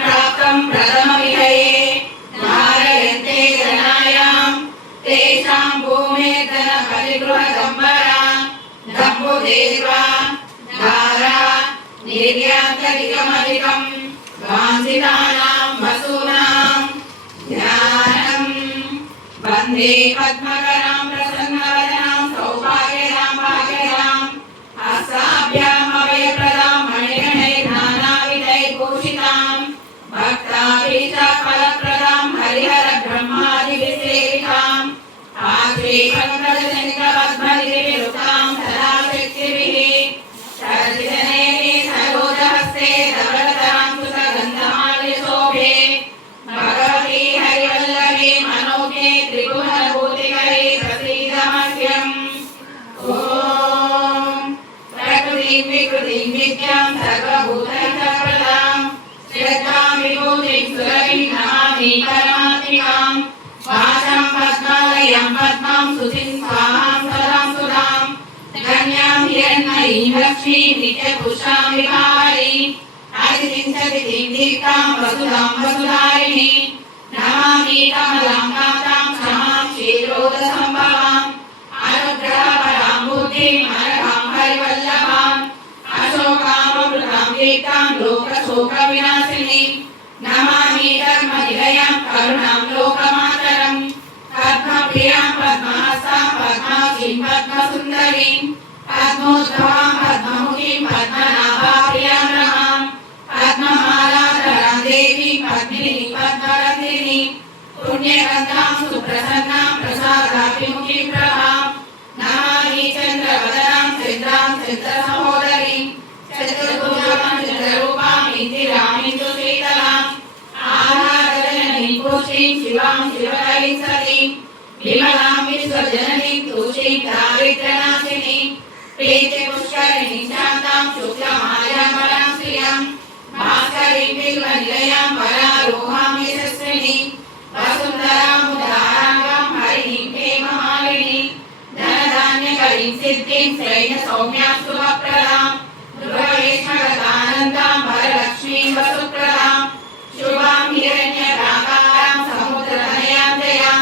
प्राप्तं प्रथमविहये नारयन्ते जनायां तेषां भूमेर्धनपरिगृहदम्बरा दम्बुदेवा धारा निर्यातधिकमधिकं वाञ्छितानां वसूनां ध्यानं वन्दे पद्मकरां प्रसन्नवदनां सौभाग्यदां भाग्यदाम् अस्साभ्यामभयप्रदां मणिगणैर्नानाविधैर्भूषितां भक्ताभीष्टफलप्रदां हरिहरब्रह्मादिभिर्सेवितां आश्रीपङ्कजनिकपद्मनिधिविरुतां सदा शक्तिभिः शर्जिजनयने सरोजहस्ते धवलतरां सुगन्धमाल्यशोभे भगवती हरिवल्लभे मनोज्ञे त्रिभुवनभूतिकरे प्रसीदमह्यम् ॐ प्रकृतिं विकृतिं विद्यां सर्वभूतहितप्रदां श्रद्धां विभूतिं सुरभिं नमामि परमात्मिकां वाचं पद्मालयं पद्मां सुधिं स्वाहां सदां सुधां धन्यां हिरण्मयीं लक्ष्मीं नित्यपुष्टां विभावरीं आदितिं दीप्तां वसुधां वसुधारिणीं नमामि कमलां कान्तां क्षमां क्षीरोदसम्भवाम् अनुग्रहपरां बुद्धिं अनघां हरिवल्लभाम् अशोकामृतां दीप्तां लोकशोकविनाशिनीं नमामि धर्मनिलयां करुणां लोकमातरं पद्मप्रियां पद्महस्तां पद्माक्षीं पद्मसुन्दरीं पद्मोद्भवां पद्ममुखीं पद्मनाभाप्रियां रमां पद्ममालाधरां देवीं पद्मिनीं पद्मरन्दिनीं पुण्यगन्धां सुप्रसन्नां प्रसादाभिमुखीं प्रभां नमामि चन्द्रवदनां चन्द्रां चन्द्रसहोदरीं चतुर्भुजां चन्द्ररूपां इन्दिरां इन्दुशीतलाम् आधारजननीं पुष्टिं शिवां शिवकरीं सतीं विमलां विश्वजननीं तुष्टिं दारिद्र्यनाशिनीं प्रीतिपुष्करिणीं शान्तां शुक्लमाल्याम्बरां श्रियं भास्करीं बिल्वनिलयां वरारोहां यशस्विनीं वसुन्धरां उदारां हरिणीं हेममालिनीं धनधान्यकरीं सिद्धिं श्रेयसौम्यां शुभप्रदां गृहवेशगतानन्दां वरलक्ष्मीं वसुप्रदां शुभां हिरण्यप्राकारां समुद्रतनयां जयां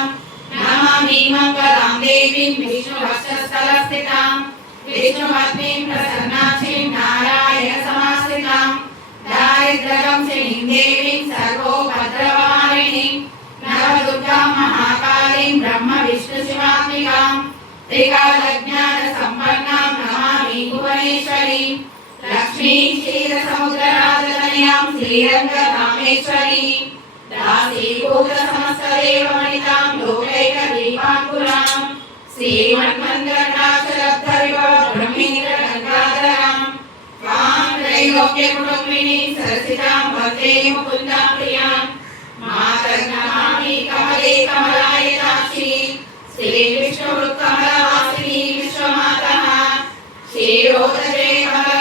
नमामि मङ्गलां देवीं विष्णुवक्षस्थलस्थितां विष्णुपत्नीं प्रसन्नाक्षीं नारायणसमाश्रितां दारिद्र्यगंसिनीं देवीं सर्वोपद्रवहारिणीं नवदुर्गां महाकालीं ब्रह्मविष्णुशिवात्मिकां त्रिकालज्ञानसम्पन्नां नमामि भुवनेश्वरीं लक्ष्मीं क्षीरसमुद्रराजतनयां श्रीरङ्गधामेश्वरीं दासीभूतसमस्तदेवमणितां लोकैकदीपाङ्कुरां श्रीमन्मन्दकटाक्षलब्धविभव ब्रह्मेन्द्रगङ्गाधरां त्वां त्रैलोक्यकुटुम्बिनीं सरसिजां वन्दे मुकुन्दां प्रियां मातर्नमामि कमले कमलायताक्षी श्रीविष्णुवृत्कमलवासिनी विश्वमातः क्षीरोदजे कमल